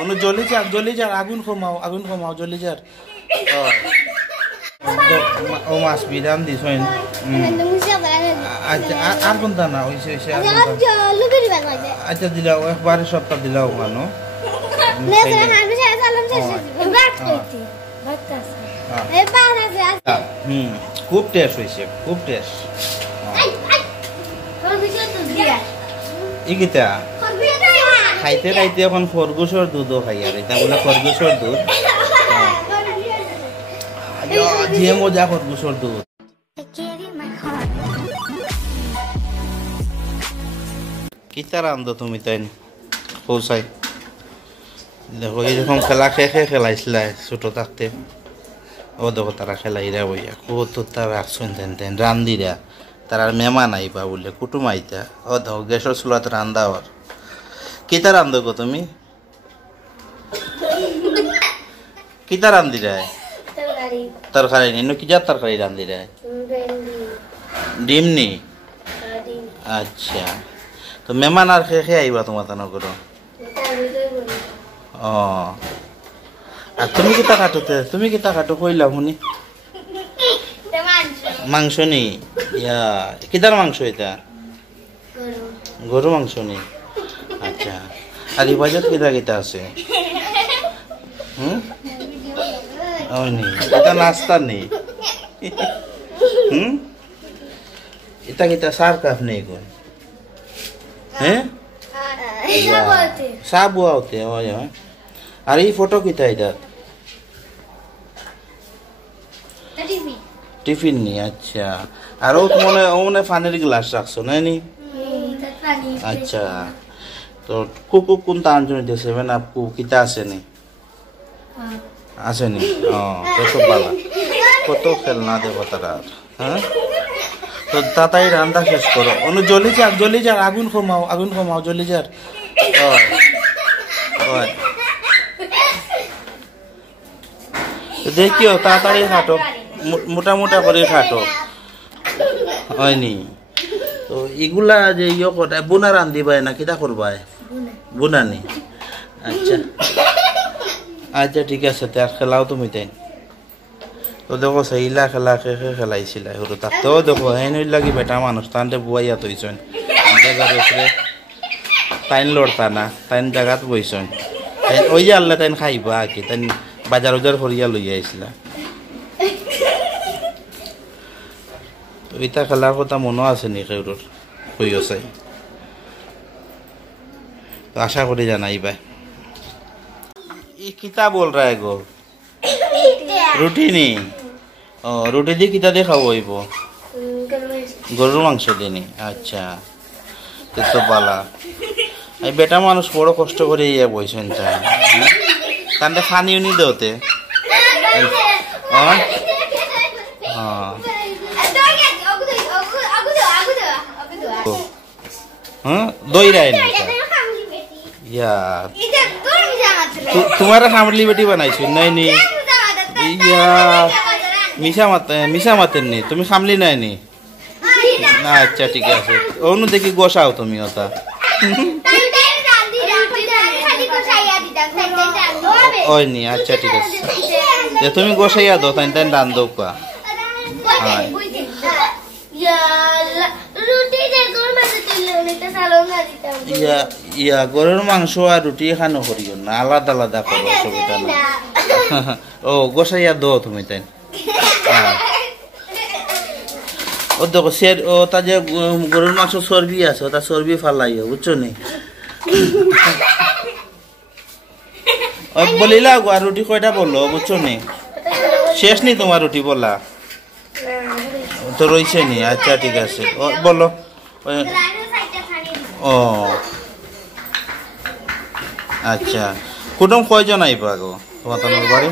অনু জ্বলি যার আগুন কমাও জ্বলি যার ও মাছ বিরাম দিস আচ্ছা আর কোনটা না হয়েছে আচ্ছা দিলাও একবারে সপ্তাহ দিলাও মানো খুব টেস্ট হয়েছে খুব টেস্ট ইগিতা খাইতে খাইতে এখন খরগোশের দুধও খাই আর এটা বলে খরগোশের দুধ যে মজা খরগোশের দুধ কিতার আনন্দ তুমি তাই পৌঁছাই দেখো এইরকম খেলা খেয়ে খেলাইছিলা ছোট থাকতে ও দেখো তারা খেলাইরা বইয়া কত তারা রাখছেন তেন রান্দিরা তার আর মেহমান আইবা বলে কুটুম আইতা ও দেখো গ্যাসের চুলাত রান্দা আর কিতা রান্ধ গো তুমি কিতা রান্দিরা তরকারি নি কি যা তরকারি রান্দিরা ডিম নি আচ্ছা তো মেহমান আর খেয়ে আইবা তোমার তানো করো ও আর তুমি কিতা কাটো কইলা শুনি মাংস নি ইয়া কিতার মাংস এটা গরু মাংস নি আচ্ছা আর এই বাজার কিতা আছে ওই নি এটা নাস্তা নেই এটা কিতা সার কাপ নেই কোন হ্যাঁ চাহ বুয়া হতে হয় আর এই ফটো কিতা এটা টিফিন নি আচ্ছা আর ও মনে পানির গ্লাস রাখছো না নি আচ্ছা তো কুকু কোন তাঞ্জনি দিয়ে 7 আপ কিতা আছে নি আসেনি কত ভালো কত খেলনা দেবো তারা হ্যাঁ তো তাতাই রান্না শেষ করো অনু জ্বলি যার আগুন কমাও জ্বলি যার দেখিও তাড়াতাড়ি খাটো মোটা করে খাটো হয়নি তো এগুলা যে ইয়ে করে বোনা রান্ধিবাই না কিতা করবাই বোনা নি আচ্ছা আচ্ছা ঠিক আছে তার খেলাও তুমি তাই তো দেখো সেইলা খেলা খেলাইছিল সরু থাকতেও দেখো হেন লাগি বেটা মানুষ তানতে বুয়াইয়া তৈছন জায়গার উপরে তাইন লড়তা না তাইন জায়গাত বইছন ওই যে আল্লাহ তাইন খাইবা কি তাইন বাজার করিয়া লইয়া আইছিল তো এটা খেলার কথা মনে আছে নি কেউর কই আছে তো আশা করি জানাইবা किता बोल रहा है गो रोटी नहीं रोटी दी किता दे खाओ वही वो गरु मांस देनी अच्छा तो बाला এই বেটা মানুষ বড় কষ্ট করে ইয়া বইছেন তা তান্ডে পানিও নি দেওতে হ্যাঁ দই রায় না ইয়া तुम्हारा सामली बेटी बनाई नहीं नी या मिसा माते नहीं तुम्हें सामली नहीं ना अच्छा ठीक है ओनु देखी गोसाओ तुम्हें होता ओए नहीं अच्छा ठीक है ये तुम्हें गोसाया दो ताइन ताइन दान दो का हाँ ইয়া গরুর মাংস আর রুটি খানো করিও না আলাদা আলাদা করো অসুবিধা না ও গোসাইয়া দো তুমি তাই ও দেখো সে ও তা যে গরুর মাংস চর্বি আছে ওটা চর্বি ফালাইও বুঝছো নি বলিলা আর রুটি কয়টা বললো বুঝছো নি শেষ নি তোমার রুটি বলা তো রয়েছে নি আচ্ছা ঠিক আছে বলো ও আচ্ছা কুটুম কয়জন আইবা গো তোমার বাড়ি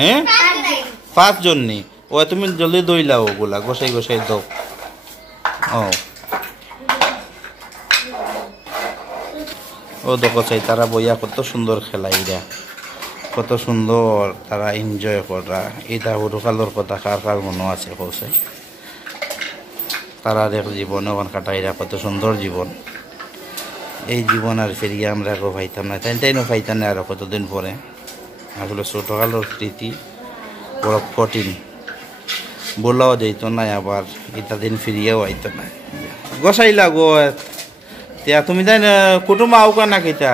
হ্যাঁ 5 জন নি ও তুমি জলদি দইলাও ওগুলা গোসাই দাও ও দেখো চাই তারা বইয়া কত সুন্দর খেলাইরা কত সুন্দর তারা এনজয় করা এটা সৰুকালৰ কথা কার মনে আছে কৌশাই তারা জীবন ওখান কাটাইরা কত সুন্দর জীবন এই জীবন আর ফিরিয়ে আমরা আরও পাইতাম না, তাইনও পাইতাম না আরও কতদিন পরে। আসলে ছোটকালের স্মৃতি বড় কঠিন, বলাও যাইতো না, আবার এটা দিন ফিরিয়েও আইতো না। গোসাইলা গো তিয়া তুমি তাই কুটুম আউকা না কিতা,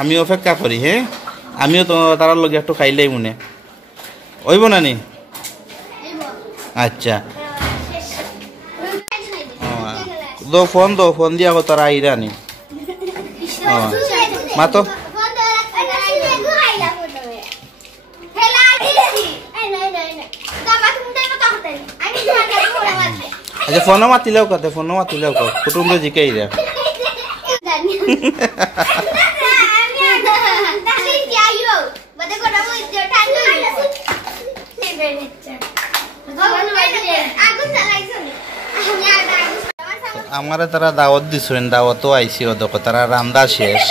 আমি অপেক্ষা করি। হ্যাঁ, আমিও তো তার লগে একটু খাইলেই মনে ওইব না নি? আচ্ছা ফোন দিয়া তারা আইরা নি মাতো। আচ্ছা ফোনও মাতিলেও কথা, ফোনও মাতিলেও কর, কুটুম্বে জিকাই রা। আমারে তারা দাওয়াত দিছেন, দাওয়াতও আইসি, ও দেখো তারা রান্দা শেষ,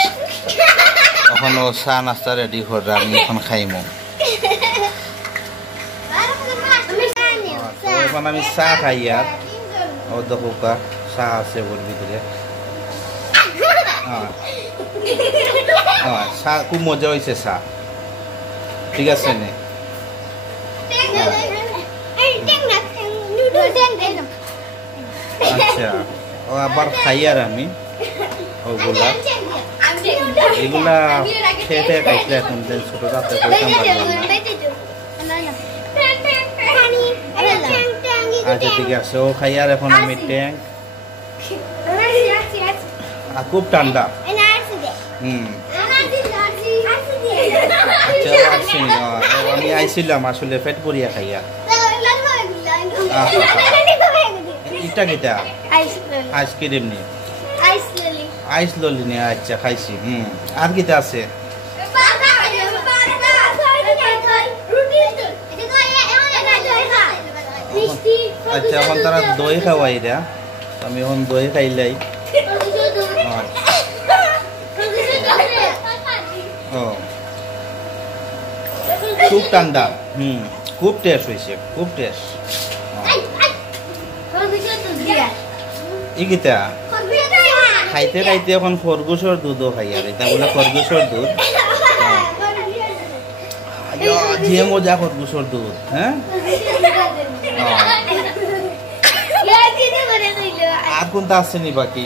এখন ও চা নাস্তা রেডি করে আমি এখন খাইমো। এখন আমি চা খাই আর ও দেখো চা আছে ওর ভিতরে। চা খুব মজা হয়েছে চা, ঠিক আছে নে? আচ্ছা ও আবার খাই আর আমি ওগুলা, এগুলা খেতে খাইছিলে এখন ছোট রাতে কইতাম পারলাম না। আচ্ছা ঠিক আছে, ও খাই আর এখন আমি ট্যাঙ্ক খুব ঠান্ডা। আচ্ছা আমি আইছিলাম আসলে পেট পরিয়া খাইয়া। ইটা কিটা আইসক্রিম নি, আইস ললি নি? আচ্ছা খাইছি। আর কিটা আছে? আচ্ছা এখন তারা দই খাওয়াই রা, আমি এখন দই খাইলাই। খুব ঠান্ডা, খুব টেস্ট হয়েছে, খুব টেস্ট। ইগিতা খাইতে খাইতে এখন খরগোশের দুধও খাই আর, এটা বলে খরগোশের দুধ, যে মজা খরগোশের দুধ। হ্যাঁ আর কোনটা আছে নি বাকি?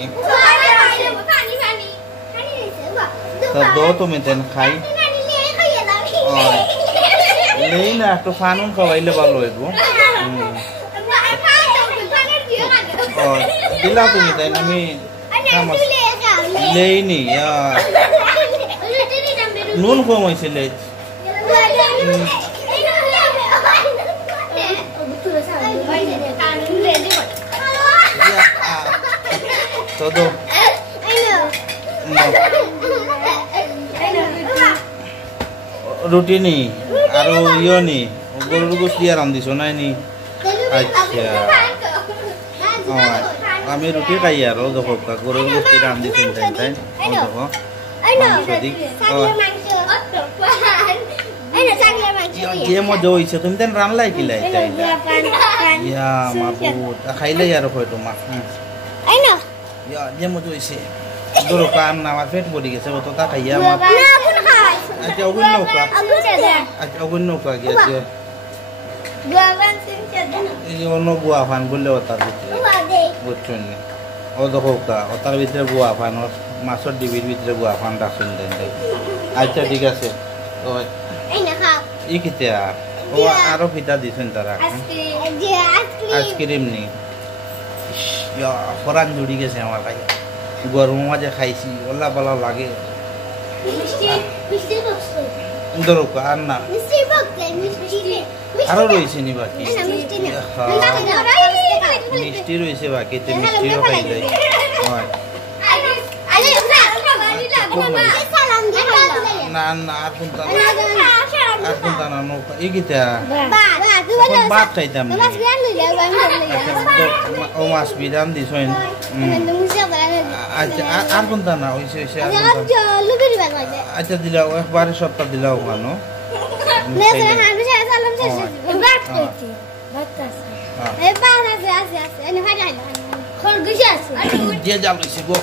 দো তুমি তেন খাই নেই না, একটু ফানুন খাওয়াইলে ভালো হইব। দিলা তুমি তাই আমি লেইনি, নুন কম হয়েছে লেজ। রুটি নি আর ইয়ে নি, গরুর গোশ দিয়ে রান্ধিছ নাই নি? আচ্ছা আমি রুটি খাই আর ও দেখো গরুর গোশ দিয়ে রান্ধিছেন তাই তাই ও দেখো যে মজা হয়েছে। তুমি তেন রান্নলাই কিলাই তাই ইয়া মাবুত খাইলে আর হয় তোমার যে মজা হয়েছে। ধরো কান আমার পেট ভরে গেছে, ও তো তা খাইয়া আমার। আচ্ছা অগুন নৌকা, আচ্ছা অগুন নৌকা গিয়েছে অন্য গুয়া ফান বললে ওটার ভিতরে বুঝছেন, ও দেখো ওটার ভিতরে গুয়া ফান, ওর মাছের ডিবির ভিতরে গুয়া ফান রাখছেন দেন। আচ্ছা ঠিক আছে, ই কিতা ও আরো ফিতা দিছেন তারা আইসক্রিম নি। ফরান জুড়ি গেছে আমার ভাই, গরম মাঝে খাইছি, ওলা পালা লাগে। ধরো আর না আরো রয়েছে নি বাকি, মিষ্টি রয়েছে বাকি, মিষ্টিও খাই যায়। না না আর কোনটা আর কোনটা না নৌকা এগিতা ভাত খাইতাম। ও মাছ বিরাম দিস। আচ্ছা আর কোনটা না ওইসে আচ্ছা দিলাও একবারে সপ্তাহ দিলাও ওখানো যে জাল হয়েছে গো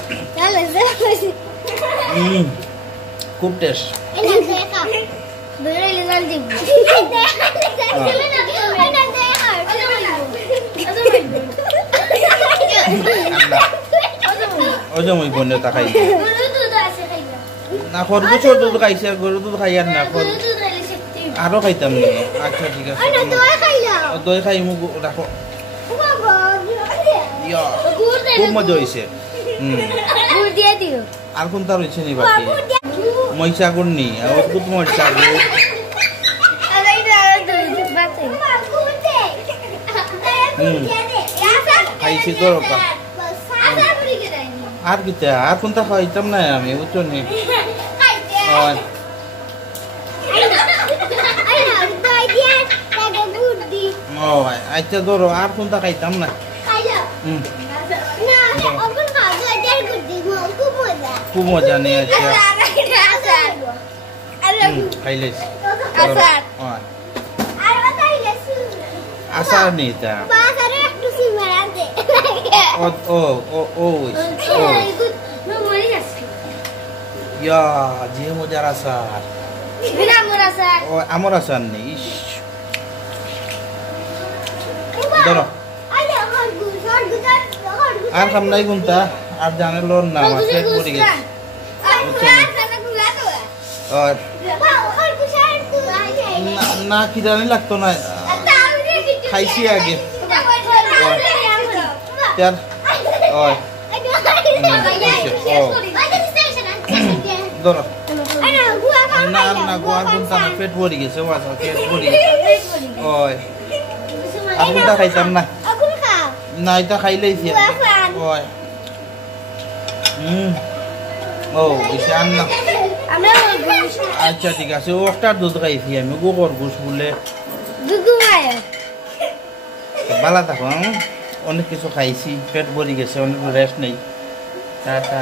খুব টেস্ট। ওই বন্ধু তা খাই না, খরগোশের দুধ খাইছে আর গরুর দুধ খাই আর না, আরো খাইতাম না। আচ্ছা ঠিক আছে, দই খাই মুখ রাখো। খুব মজা হয়েছে। আর কোনটা রয়েছে নি বাকি? মহিষাগুর নি, অদ্ভুত মহিষাগুর। খাইছি তো রকা। আর কিতা আর কোনটা খাইতাম না আমি, বুঝছো নি? আচ্ছা ধরো, আর কোনটা খাইতাম না। খুব মজা নেই। আচ্ছা খাইলে আচার নেই তা? যে মজার আচার, আমার আচার নেই। ধরো আর খাম নাই কোনটা, আর জানে লোন না আমার পেট পড়ে গেছে। না কি জানি লাগতো না, খাইছি আগে। ধরো না না গোয়ার কোনটা না, পেট পড়ে গেছে, পেট পড়ে গেছে। আর কোনটা খাইতাম না, না এটা খাইলেইছি। ও বেশি আর না। আচ্ছা ঠিক আছে, ও একটা দুধ খাইছি আমি, গো খরগোশ বলে। ভালো থাকো, অনেক কিছু খাইছি, পেট ভরে গেছে, অনেক রেস্ট নেই। টাটা।